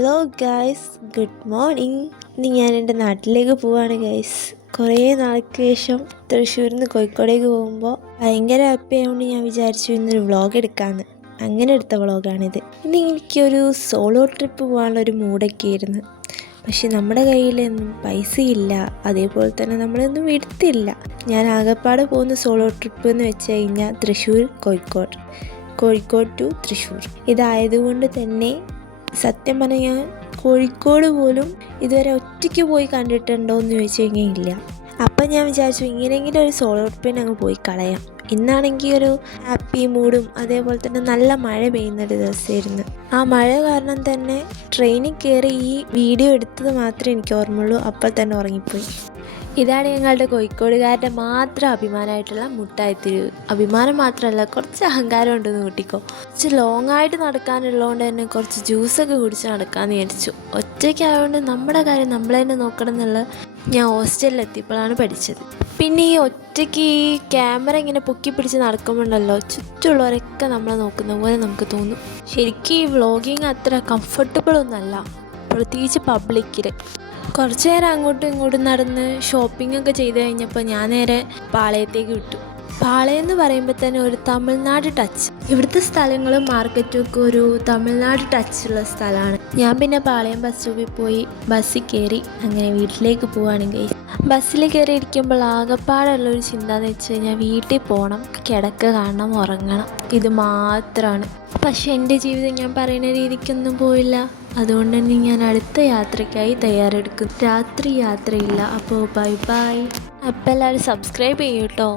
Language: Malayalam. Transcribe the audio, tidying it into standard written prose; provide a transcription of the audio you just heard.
Hello guys, good morning. ഇനി ഞാൻ എൻ്റെ നാട്ടിലേക്ക് പോവാണ് ഗൈസ്. കുറേ നാൾക്ക് ശേഷം തൃശ്ശൂരിൽ നിന്ന് കോഴിക്കോടേക്ക് പോകുമ്പോൾ ഭയങ്കര ഹാപ്പി ആയതുകൊണ്ട് ഞാൻ വിചാരിച്ചു ഇന്നൊരു വ്ളോഗ് എടുക്കാമെന്ന്. അങ്ങനെ എടുത്ത വ്ളോഗാണിത്. ഇന്ന് എനിക്കൊരു സോളോ ട്രിപ്പ് പോകാനുള്ളൊരു മൂഡൊക്കെ ആയിരുന്നു. പക്ഷെ നമ്മുടെ കയ്യിലൊന്നും പൈസയില്ല, അതേപോലെ തന്നെ നമ്മളൊന്നും എടുത്തില്ല. ഞാൻ ആകെപ്പാടെ പോകുന്ന സോളോ ട്രിപ്പ് എന്ന് വെച്ച് കഴിഞ്ഞാൽ തൃശ്ശൂർ കോഴിക്കോട് ടു തൃശ്ശൂർ. ഇതായതുകൊണ്ട് തന്നെ സത്യം പറഞ്ഞാൽ കോഴിക്കോട് പോലും ഇതുവരെ ഒറ്റയ്ക്ക് പോയി കണ്ടിട്ടുണ്ടോ എന്ന് ചോദിച്ചു കഴിഞ്ഞാൽ ഇല്ല. അപ്പം ഞാൻ വിചാരിച്ചു ഇങ്ങനെയെങ്കിലും ഒരു സോളോ ട്രിപ്പിന് അങ്ങ് പോയി കളയാം. ഇന്നാണെങ്കിൽ ഒരു ഹാപ്പി മൂഡും അതേപോലെ തന്നെ നല്ല മഴ പെയ്യുന്നൊരു ദിവസമായിരുന്നു. ആ മഴ കാരണം തന്നെ ട്രെയിനിൽ കയറി ഈ വീഡിയോ എടുത്തത് മാത്രമേ എനിക്ക് ഓർമ്മയുള്ളൂ. അപ്പോൾ തന്നെ ഉറങ്ങിപ്പോയി. ഇതാണ് ഞങ്ങളുടെ കോഴിക്കോടുകാരുടെ മാത്രം അഭിമാനമായിട്ടുള്ള മുട്ടായിത്തെരുവ്. അഭിമാനം മാത്രമല്ല, കുറച്ച് അഹങ്കാരം ഉണ്ടെന്ന് കൂട്ടിക്കോ. കുറച്ച് ലോങ് ആയിട്ട് നടക്കാനുള്ളതുകൊണ്ട് തന്നെ കുറച്ച് ജ്യൂസൊക്കെ കുടിച്ച് നടക്കാമെന്ന് വിചാരിച്ചു. ഒറ്റയ്ക്കായതുകൊണ്ട് നമ്മുടെ കാര്യം നമ്മൾ തന്നെ നോക്കണം എന്നുള്ള ഞാൻ ഹോസ്റ്റലിലെത്തിയപ്പോഴാണ് പഠിച്ചത്. പിന്നെ ഈ ഒറ്റയ്ക്ക് ഈ ക്യാമറ ഇങ്ങനെ പൊക്കി പിടിച്ച് നടക്കുമ്പോണ്ടല്ലോ ചുറ്റുമുള്ളവരൊക്കെ നമ്മളെ നോക്കുന്ന പോലെ നമുക്ക് തോന്നും. ശരിക്കും ഈ വ്ളോഗിങ് അത്ര കംഫർട്ടബിൾ ഒന്നല്ല, പ്രത്യേകിച്ച് പബ്ലിക്കിൽ. കുറച്ച് നേരം അങ്ങോട്ടും ഇങ്ങോട്ടും നടന്ന് ഷോപ്പിംഗ് ഒക്കെ ചെയ്ത് കഴിഞ്ഞപ്പോൾ ഞാൻ നേരെ പാളയത്തേക്ക് വിട്ടു. പാളയം എന്ന് പറയുമ്പോൾ തന്നെ ഒരു തമിഴ്നാട് ടച്ച്. ഇവിടുത്തെ സ്ഥലങ്ങളും മാർക്കറ്റും ഒക്കെ ഒരു തമിഴ്നാട് ടച്ചുള്ള സ്ഥലമാണ്. ഞാൻ പിന്നെ പാളയം ബസ് സ്റ്റോപ്പിൽ പോയി ബസ്സിൽ കയറി അങ്ങനെ വീട്ടിലേക്ക് പോവുകയാണെങ്കിൽ ബസ്സിൽ കയറി ഇരിക്കുമ്പോൾ ആകെപ്പാടുള്ളൊരു ചിന്ത എന്ന് വെച്ച് കഴിഞ്ഞാൽ വീട്ടിൽ പോകണം, കിടക്ക കാണണം, ഉറങ്ങണം. ഇത് മാത്രമാണ്. പക്ഷെ എൻ്റെ ജീവിതം ഞാൻ പറയുന്ന രീതിക്കൊന്നും പോയില്ല. അതുകൊണ്ട് തന്നെ ഞാൻ അടുത്ത യാത്രയ്ക്കായി തയ്യാറെടുക്കും. രാത്രി യാത്രയില്ല. അപ്പോൾ ബൈ ബൈ. അപ്പോൾ എല്ലാവരും സബ്സ്ക്രൈബ് ചെയ്യൂ കേട്ടോ.